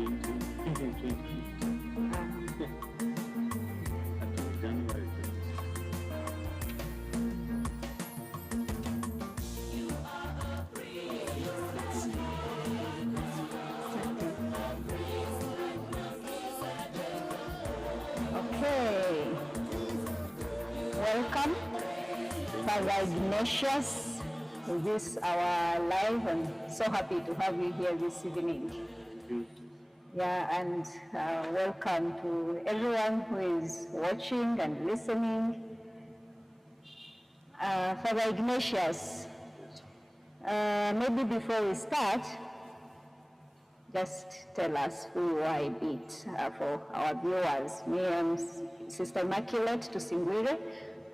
January 20. Okay. Welcome, Father Ignatius. This is our live, and so happy to have you here this evening. Yeah, and welcome to everyone who is watching and listening. Father Ignatius, maybe before we start, just tell us who you are a bit for our viewers. Me, I'm Sister Immaculate to Singwire.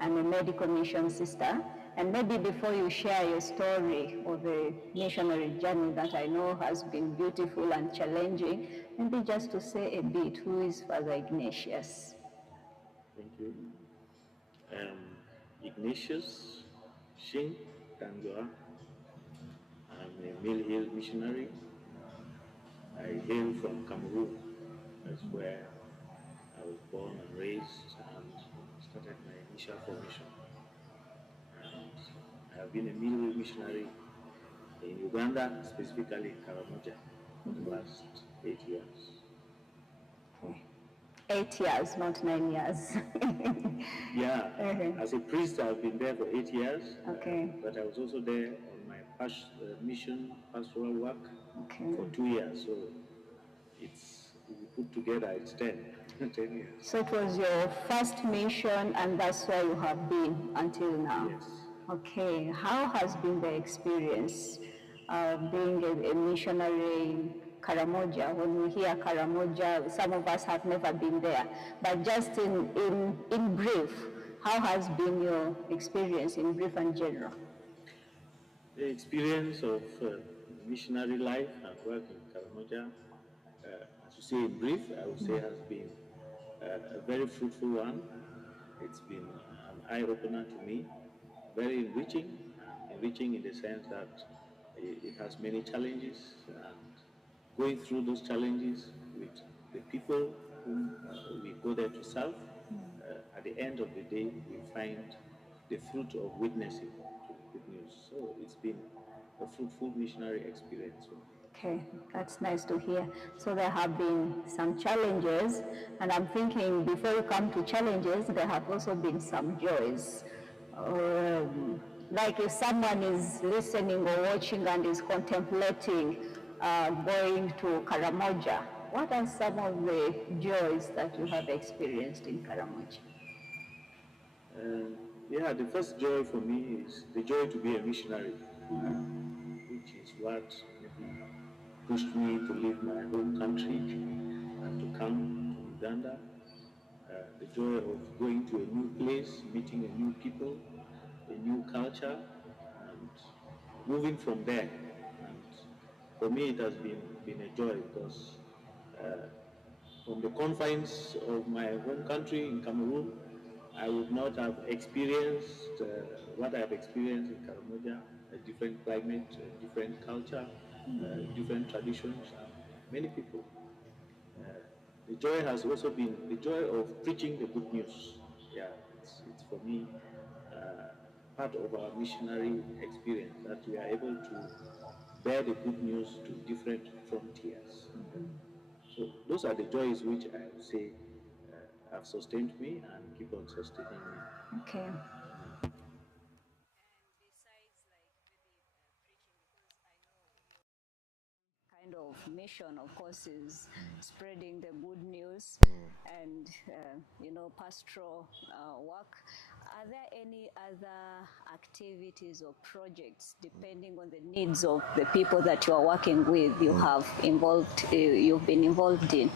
I'm a medical mission sister. And maybe before you share your story of the missionary journey that I know has been beautiful and challenging, maybe just to say a bit, who is Father Ignatius? Thank you. Ignatius Shin Tangwa. I'm a Mill Hill missionary. I hail from Cameroon. That's where I was born and raised and started my initial formation. And I have been a Mill Hill missionary in Uganda, specifically in Karamoja, for the last 8 years. Okay. 8 years, not 9 years. Yeah, as a priest, I've been there for 8 years. Okay. But I was also there on my mission pastoral work for 2 years. So it's, if we put together, it's 10 years. So it was your first mission, and that's where you have been until now? Yes. Okay. How has been the experience being a missionary in Karamoja? When we hear Karamoja, some of us have never been there. But just in brief, how has been your experience in brief and general? The experience of missionary life and work in Karamoja, as you say in brief, I would say has been a very fruitful one. It's been an eye-opener to me, very enriching in the sense that it has many challenges, and going through those challenges with the people whom we go there to serve, at the end of the day, we find the fruit of witnessing to the good news. So it's been a fruitful missionary experience. Okay, that's nice to hear. So there have been some challenges, and I'm thinking before you come to challenges, there have also been some joys. Like if someone is listening or watching and is contemplating going to Karamoja, what are some of the joys that you have experienced in Karamoja? Yeah, the first joy for me is the joy to be a missionary, which is what maybe pushed me to leave my home country and to come to Uganda. The joy of going to a new place, meeting a new people, a new culture, and moving from there. And for me, it has been a joy because from the confines of my home country in Cameroon, I would not have experienced what I have experienced in Karamoja, a different climate, a different culture, different traditions, and many people. The joy has also been the joy of preaching the good news. Yeah, it's for me part of our missionary experience that we are able to bear the good news to different frontiers. So those are the joys which I would say have sustained me and keep on sustaining me. Okay. Kind of mission, of course, is spreading the good news and pastoral work. Are there any other activities or projects, depending on the needs of the people that you are working with, you've been involved in?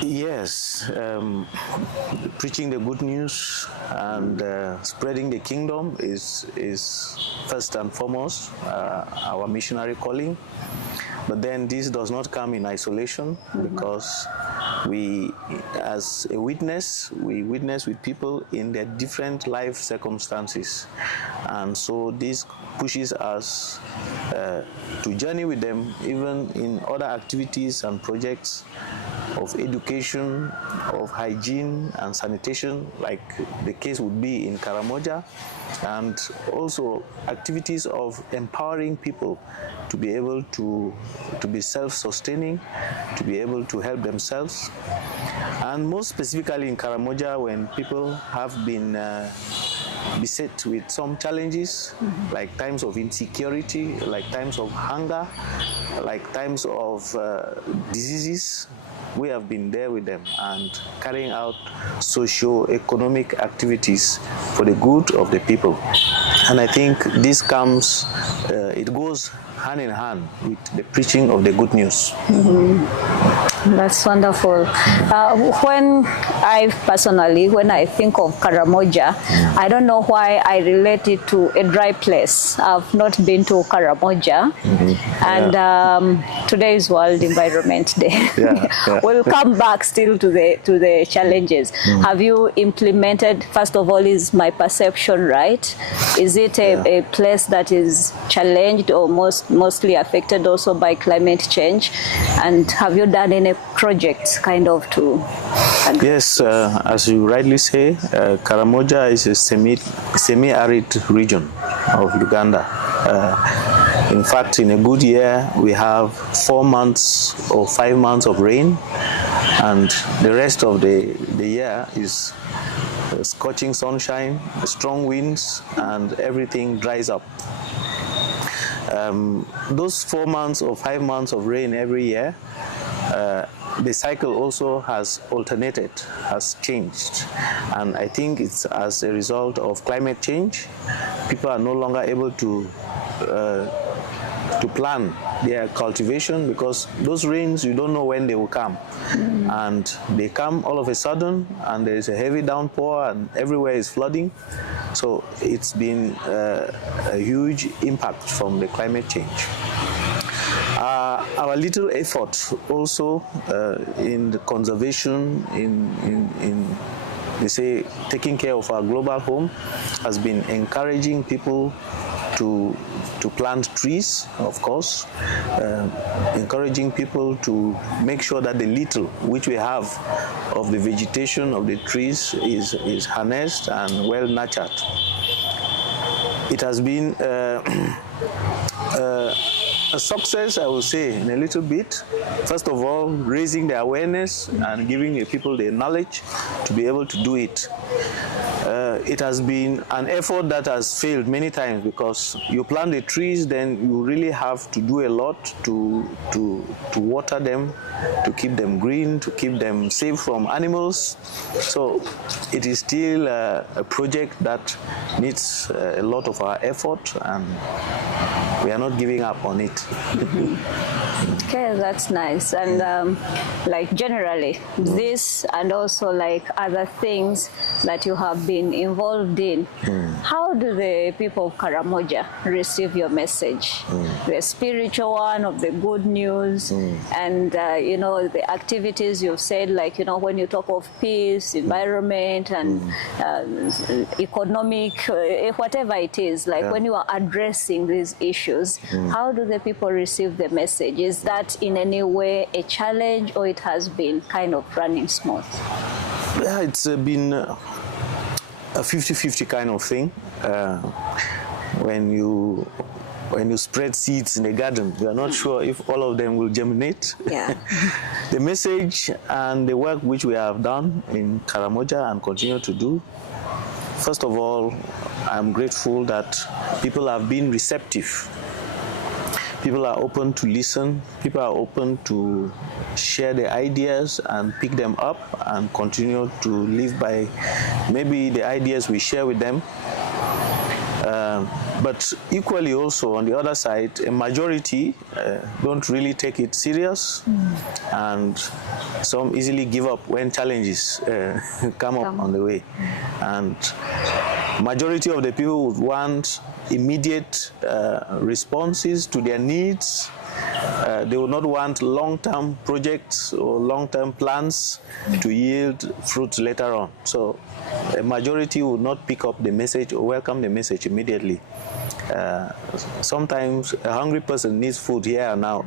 Yes, preaching the good news and spreading the kingdom is first and foremost our missionary calling. But then this does not come in isolation because we, as a witness, we witness with people in their different life circumstances. And so this pushes us to journey with them, even in other activities and projects of education, of hygiene and sanitation, like the case would be in Karamoja, and also activities of empowering people to be able to be self-sustaining, to be able to help themselves. And most specifically in Karamoja, when people have been beset with some challenges, like times of insecurity, like times of hunger, like times of diseases, we have been there with them and carrying out socio-economic activities for the good of the people. And I think this comes, it goes hand in hand with the preaching of the good news. That's wonderful. When I think of Karamoja, I don't know why I relate it to a dry place. I've not been to Karamoja, and today is World Environment Day. We'll come back still to the challenges. Have you implemented? First of all, is my perception right? Is it a place that is challenged or mostly affected also by climate change? And have you done any projects kind of to? Yes, as you rightly say, Karamoja is a semi-arid region of Uganda. In fact, in a good year, we have 4 months or 5 months of rain, and the rest of the year is scorching sunshine, strong winds, and everything dries up. Those 4 months or 5 months of rain every year, the cycle also has alternated, has changed. And I think it's as a result of climate change. People are no longer able to plan their cultivation because those rains, you don't know when they will come. And they come all of a sudden, and there is a heavy downpour, and everywhere is flooding. So it's been a huge impact from the climate change. Our little effort also in the conservation, in they say taking care of our global home, has been encouraging people to plant trees, of course, encouraging people to make sure that the little which we have of the vegetation of the trees is harnessed and well nurtured. It has been a success, I will say, in a little bit. First of all, raising the awareness and giving the people the knowledge to be able to do it. It has been an effort that has failed many times because you plant the trees, then you really have to do a lot to water them, to keep them green, to keep them safe from animals. So it is still a project that needs a lot of our effort, and we are not giving up on it. Okay, that's nice. And like generally, this and also like other things that you have been involved in, how do the people of Karamoja receive your message? The spiritual one of the good news, and you know, the activities you've said, like, you know, when you talk of peace, environment, and economic, whatever it is, like when you are addressing these issues, how do the people receive the message? Is that in any way a challenge, or it has been kind of running smooth? Yeah, it's been a 50-50 kind of thing. When you spread seeds in a garden, we are not sure if all of them will germinate. Yeah. The message and the work which we have done in Karamoja and continue to do, first of all, I'm grateful that people have been receptive. People are open to listen. People are open to share their ideas and pick them up and continue to live by maybe the ideas we share with them. But equally also, on the other side, a majority don't really take it serious, and some easily give up when challenges come up on the way. And majority of the people would want immediate responses to their needs, they will not want long-term projects or long-term plans to yield fruits later on. So a majority will not pick up the message or welcome the message immediately. Sometimes a hungry person needs food here and now,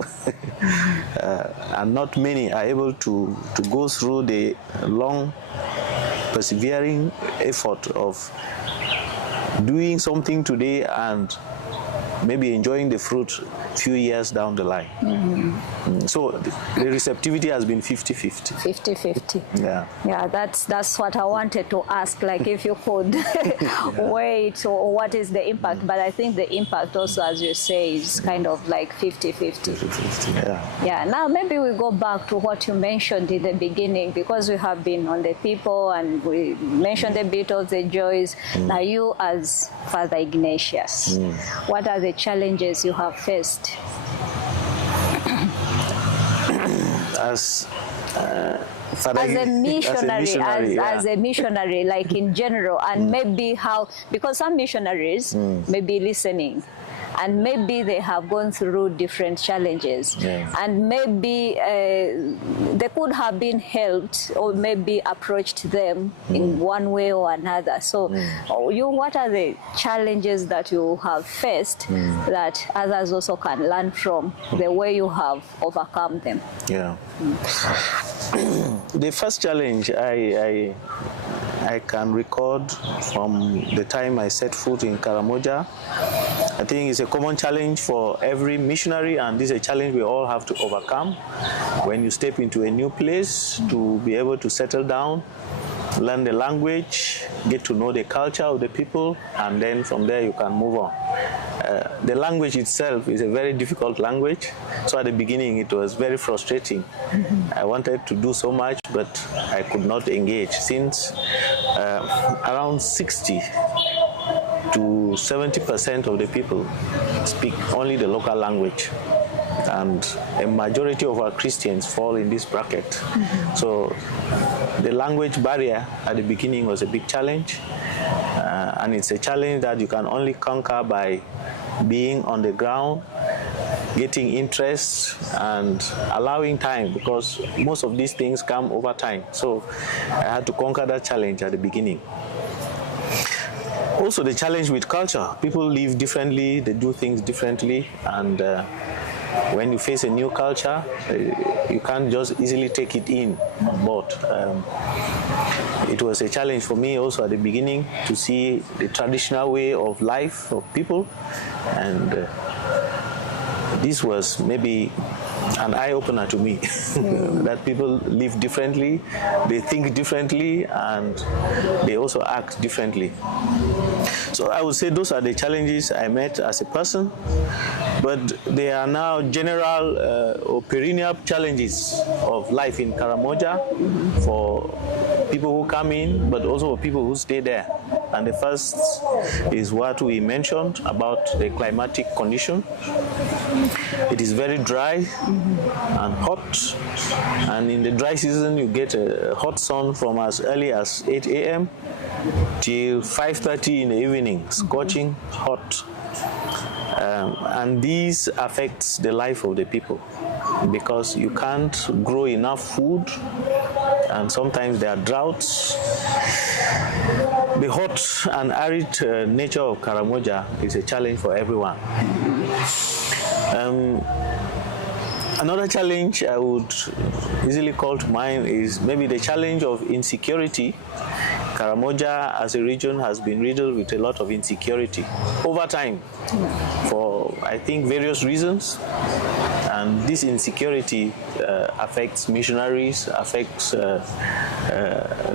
and not many are able to go through the long, persevering effort of doing something today and maybe enjoying the fruit a few years down the line. So the receptivity has been 50-50. 50-50. Yeah. Yeah, that's what I wanted to ask, like if you could wait, or what is the impact. But I think the impact also, as you say, is kind of like 50-50. 50-50, yeah. Yeah, now maybe we go back to what you mentioned in the beginning, because we have been on the people and we mentioned a bit of the joys. Now you as Father Ignatius, what are the challenges you have faced? As a missionary, like in general, and maybe how, because some missionaries may be listening, and maybe they have gone through different challenges, and maybe they could have been helped or maybe approached them in one way or another. So what are the challenges that you have faced that others also can learn from the way you have overcome them? Yeah. The first challenge I can record from the time I set foot in Karamoja, I think it's a common challenge for every missionary, and this is a challenge we all have to overcome. When you step into a new place, to be able to settle down, learn the language, get to know the culture of the people, and then from there you can move on. The language itself is a very difficult language, so at the beginning it was very frustrating. I wanted to do so much, but I could not engage, since around 60 to 70% of the people speak only the local language, and a majority of our Christians fall in this bracket. So the language barrier at the beginning was a big challenge, and it's a challenge that you can only conquer by being on the ground, getting interest, and allowing time, because most of these things come over time. So I had to conquer that challenge at the beginning. Also, the challenge with culture. People live differently, they do things differently, and when you face a new culture, you can't just easily take it in on board. It was a challenge for me also at the beginning to see the traditional way of life of people, and this was maybe an eye-opener to me, that people live differently, they think differently, and they also act differently. So I would say those are the challenges I met as a person, but they are now general or perennial challenges of life in Karamoja for people who come in, but also for people who stay there. And the first is what we mentioned about the climatic condition. It is very dry and hot, and in the dry season you get a hot sun from as early as 8 a.m. till 5:30 in the evening, scorching hot. And this affects the life of the people, because you can't grow enough food, and sometimes there are droughts. The hot and arid nature of Karamoja is a challenge for everyone. Another challenge I would easily call to mind is maybe the challenge of insecurity. Karamoja as a region has been riddled with a lot of insecurity over time, for I think various reasons. And this insecurity affects missionaries, affects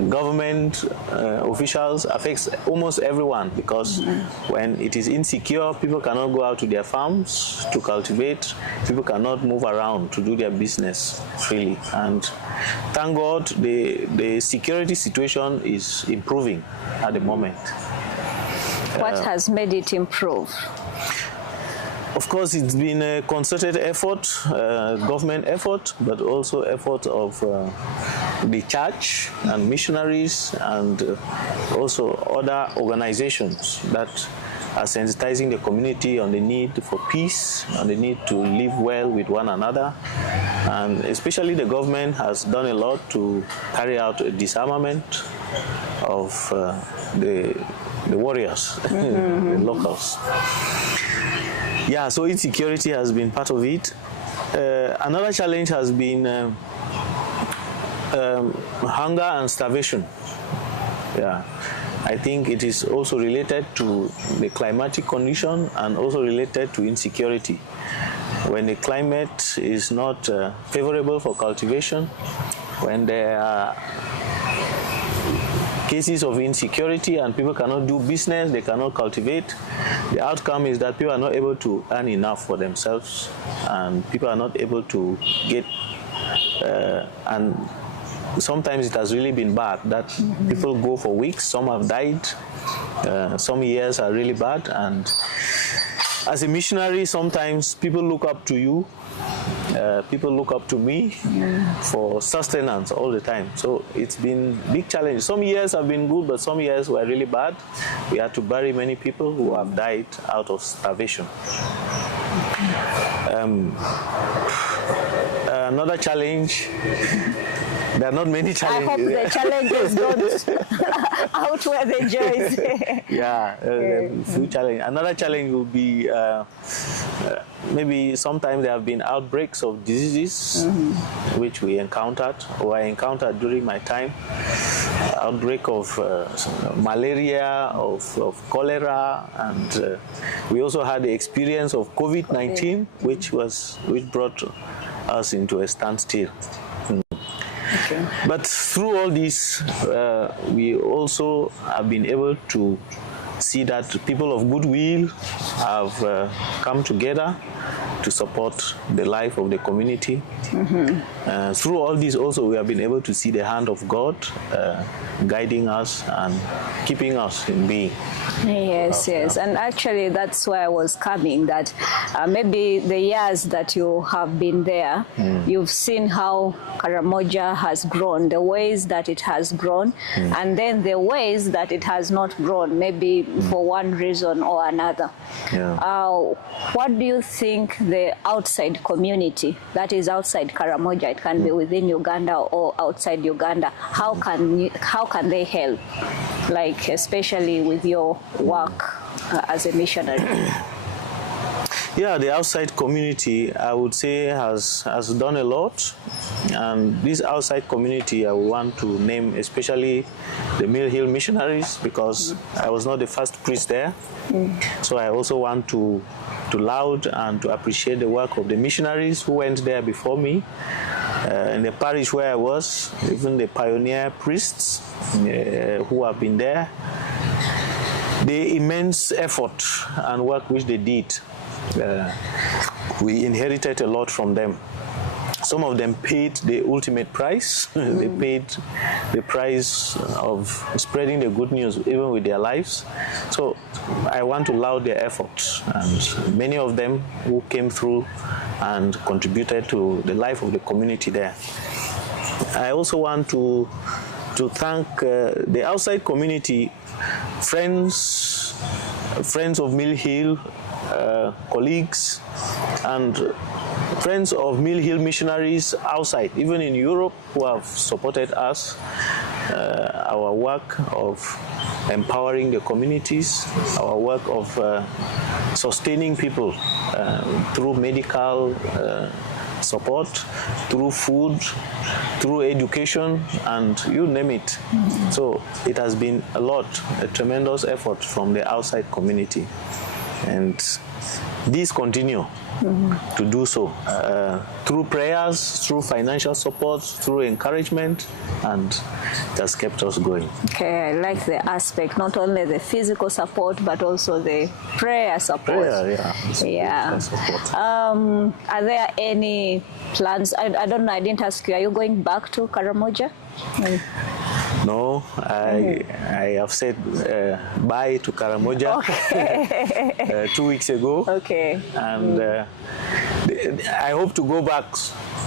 government officials, affects almost everyone, because when it is insecure, people cannot go out to their farms to cultivate, people cannot move around to do their business freely. And thank God the security situation is improving at the moment. What has made it improve? Of course, it's been a concerted effort, government effort, but also effort of the church and missionaries, and also other organizations that sensitizing the community on the need for peace, on the need to live well with one another. And especially the government has done a lot to carry out a disarmament of the warriors, the locals. Yeah, so insecurity has been part of it. Another challenge has been hunger and starvation. Yeah, I think it is also related to the climatic condition and also related to insecurity. When the climate is not favorable for cultivation, when there are cases of insecurity and people cannot do business, they cannot cultivate, the outcome is that people are not able to earn enough for themselves, and people are not able to get, and sometimes it has really been bad that people go for weeks, some have died, some years are really bad, and as a missionary, sometimes people look up to you, people look up to me for sustenance all the time. So it's been a big challenge. Some years have been good, but some years were really bad. We had to bury many people who have died out of starvation. Another challenge, there are not many challenges. I hope the challenges don't outweigh the joys. Few challenge. Another challenge will be maybe sometimes there have been outbreaks of diseases which we encountered, or I encountered during my time. Outbreak of malaria, of cholera, and we also had the experience of COVID-19, which brought us into a standstill. Okay. But through all this, we also have been able to see that people of goodwill have come together to support the life of the community. Through all this also, we have been able to see the hand of God guiding us and keeping us in being. Yes, and actually that's why I was coming, that maybe the years that you have been there, you've seen how Karamoja has grown, the ways that it has grown, and then the ways that it has not grown, maybe for one reason or another. What do you think the outside community, that is outside Karamoja, it can be within Uganda or outside Uganda, how can they help, like especially with your work as a missionary? Yeah, the outside community, I would say, has done a lot. And this outside community, I want to name especially the Mill Hill missionaries, because I was not the first priest there. So I also want to laud and to appreciate the work of the missionaries who went there before me. In the parish where I was, even the pioneer priests who have been there, the immense effort and work which they did, we inherited a lot from them. Some of them paid the ultimate price. They paid the price of spreading the good news even with their lives. So I want to laud their efforts, and many of them who came through and contributed to the life of the community there. I also want to thank the outside community, friends of Mill Hill, colleagues, and friends of Mill Hill missionaries outside, even in Europe, who have supported us, our work of empowering the communities, our work of sustaining people through medical support, through food, through education, and you name it. So it has been a tremendous effort from the outside community. And these continue to do so through prayers, through financial support, through encouragement, and it has kept us going. Okay, I like the aspect, not only the physical support, but also the prayer support. Prayer support. Are there any plans? I don't know, I didn't ask you, are you going back to Karamoja? No, I have said bye to Karamoja 2 weeks ago. Okay. And I hope to go back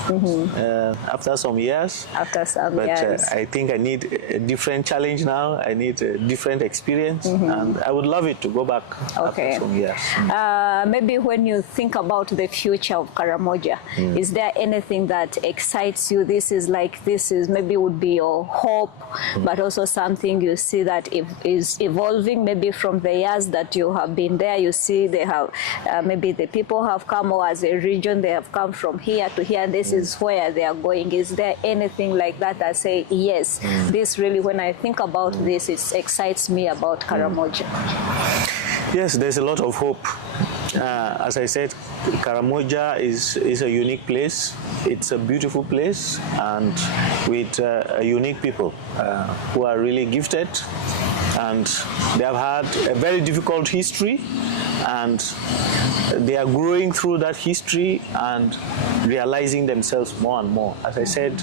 after some years. After some But years. I think I need a different challenge now. I need a different experience, and I would love it to go back Okay. after some years. Maybe when you think about the future of Karamoja, is there anything that excites you? This is maybe would be your hope, but also something you see that is evolving maybe from the years that you have been there. You see they have, maybe the people have come, or as a region, they have come from here to here. This is where they are going. Is there anything like that I say, yes, this really, when I think about this, it excites me about Karamoja? Yes, there's a lot of hope. As I said, Karamoja is a unique place. It's a beautiful place, and with unique people who are really gifted, and they have had a very difficult history, and they are growing through that history and realizing themselves more and more. As I said,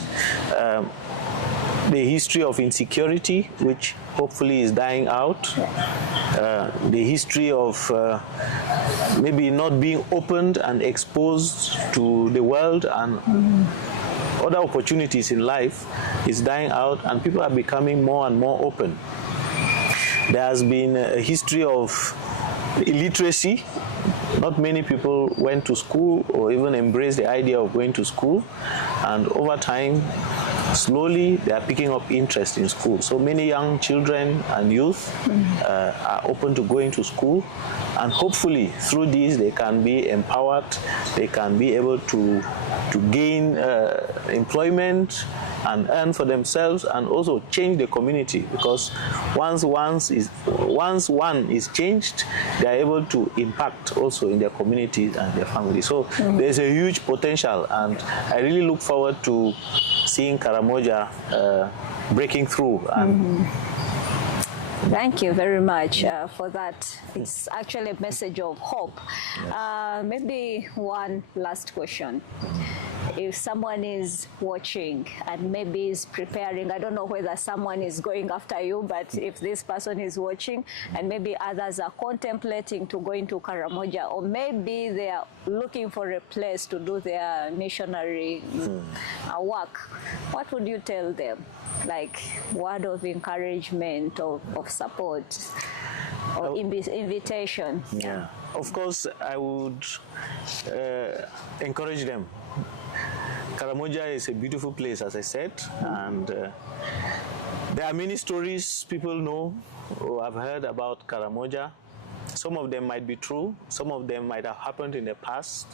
the history of insecurity, which hopefully is dying out, the history of maybe not being opened and exposed to the world and other opportunities in life is dying out, and people are becoming more and more open. There has been a history of illiteracy. Not many people went to school or even embraced the idea of going to school, and over time, slowly they are picking up interest in school. So many young children and youth are open to going to school, and hopefully through this they can be empowered, they can be able to gain employment and earn for themselves, and also change the community, because once one is changed, they are able to impact also in their communities and their families. So there's a huge potential, and I really look forward to seeing Karamoja breaking through. Thank you very much for that. It's actually a message of hope. Maybe one last question. If someone is watching and maybe is preparing, I don't know whether someone is going after you, but if this person is watching and maybe others are contemplating to go into Karamoja, or maybe they are looking for a place to do their missionary work, what would you tell them? Like word of encouragement, of support, or invitation? Yeah, of course, I would encourage them. Karamoja is a beautiful place, as I said, and there are many stories people know or have heard about Karamoja. Some of them might be true, some of them might have happened in the past,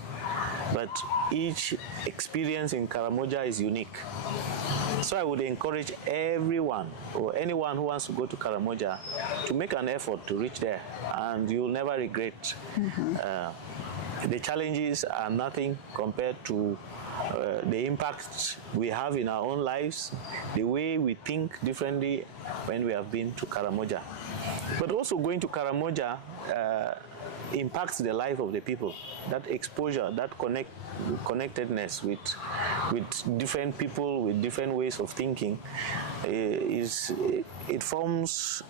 but each experience in Karamoja is unique. So I would encourage everyone or anyone who wants to go to Karamoja to make an effort to reach there, and you'll never regret. The challenges are nothing compared to the impact we have in our own lives, the way we think differently when we have been to Karamoja. But also going to Karamoja impacts the life of the people. That exposure, that connectedness with different people, with different ways of thinking, it forms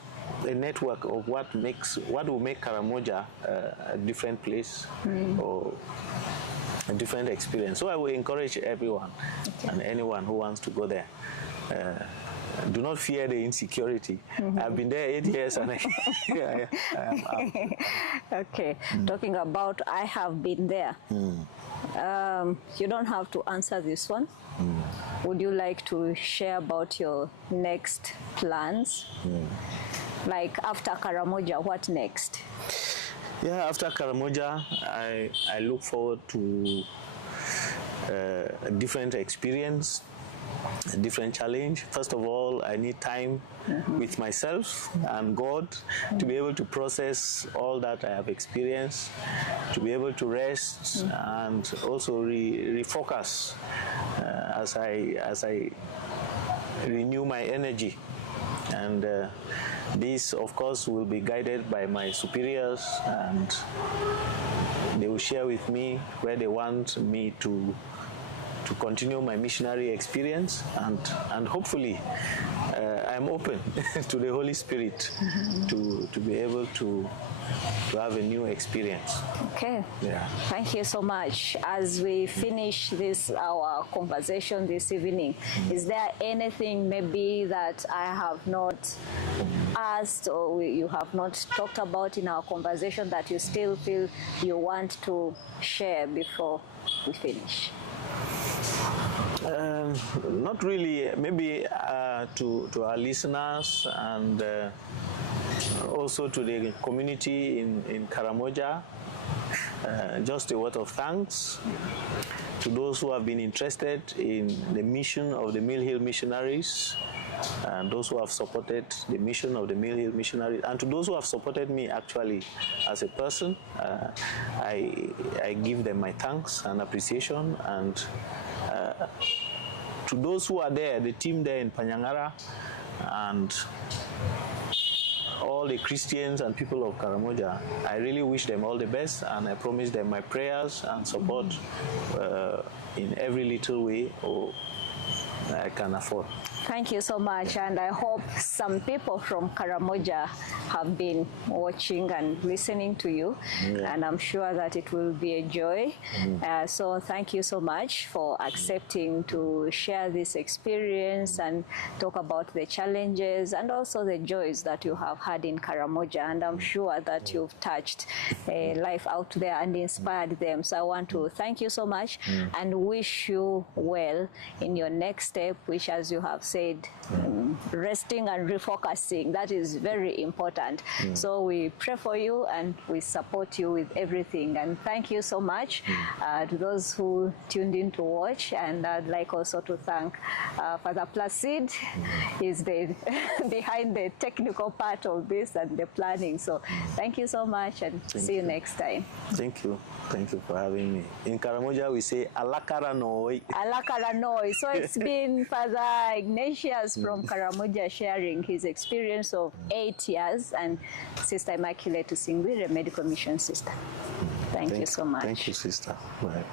a network of what will make Karamoja a different place or a different experience. So I will encourage everyone and anyone who wants to go there. Do not fear the insecurity. I've been there 8 years and I am out. Okay, talking about I have been there. You don't have to answer this one. Would you like to share about your next plans? Like after Karamoja, what next? Yeah, after Karamoja, I look forward to a different experience, a different challenge. First of all, I need time with myself and God to be able to process all that I have experienced, to be able to rest and also refocus as I renew my energy. And this, of course, will be guided by my superiors, and they will share with me where they want me to continue my missionary experience, and hopefully I'm open to the Holy Spirit to be able to have a new experience. Okay. Yeah. Thank you so much. As we finish our conversation this evening, is there anything maybe that I have not asked or you have not talked about in our conversation that you still feel you want to share before we finish? Not really. Maybe to our listeners and also to the community in Karamoja, just a word of thanks to those who have been interested in the mission of the Mill Hill Missionaries, and those who have supported the mission of the Mill Hill Missionaries, and to those who have supported me actually as a person. I give them my thanks and appreciation, and to those who are there, the team there in Panyangara, and all the Christians and people of Karamoja, I really wish them all the best, and I promise them my prayers and support in every little way I can afford. Thank you so much, and I hope some people from Karamoja have been watching and listening to you, and I'm sure that it will be a joy. So thank you so much for accepting to share this experience and talk about the challenges and also the joys that you have had in Karamoja, and I'm sure that you've touched a life out there and inspired them. So I want to thank you so much and wish you well in your next step, which, as you have said, resting and refocusing, that is very important. So we pray for you and we support you with everything, and thank you so much to those who tuned in to watch. And I'd like also to thank Father Placid. He's the behind the technical part of this and the planning. So thank you so much, and see you next time. Thank you for having me. In Karamoja we say Alakaranoi. Alakaranoi. So it's been Father Ignatius from Karamoja sharing his experience of 8 years, and Sister Immaculate Usingwire, medical mission sister. Thank you so much. Thank you, sister. Bye.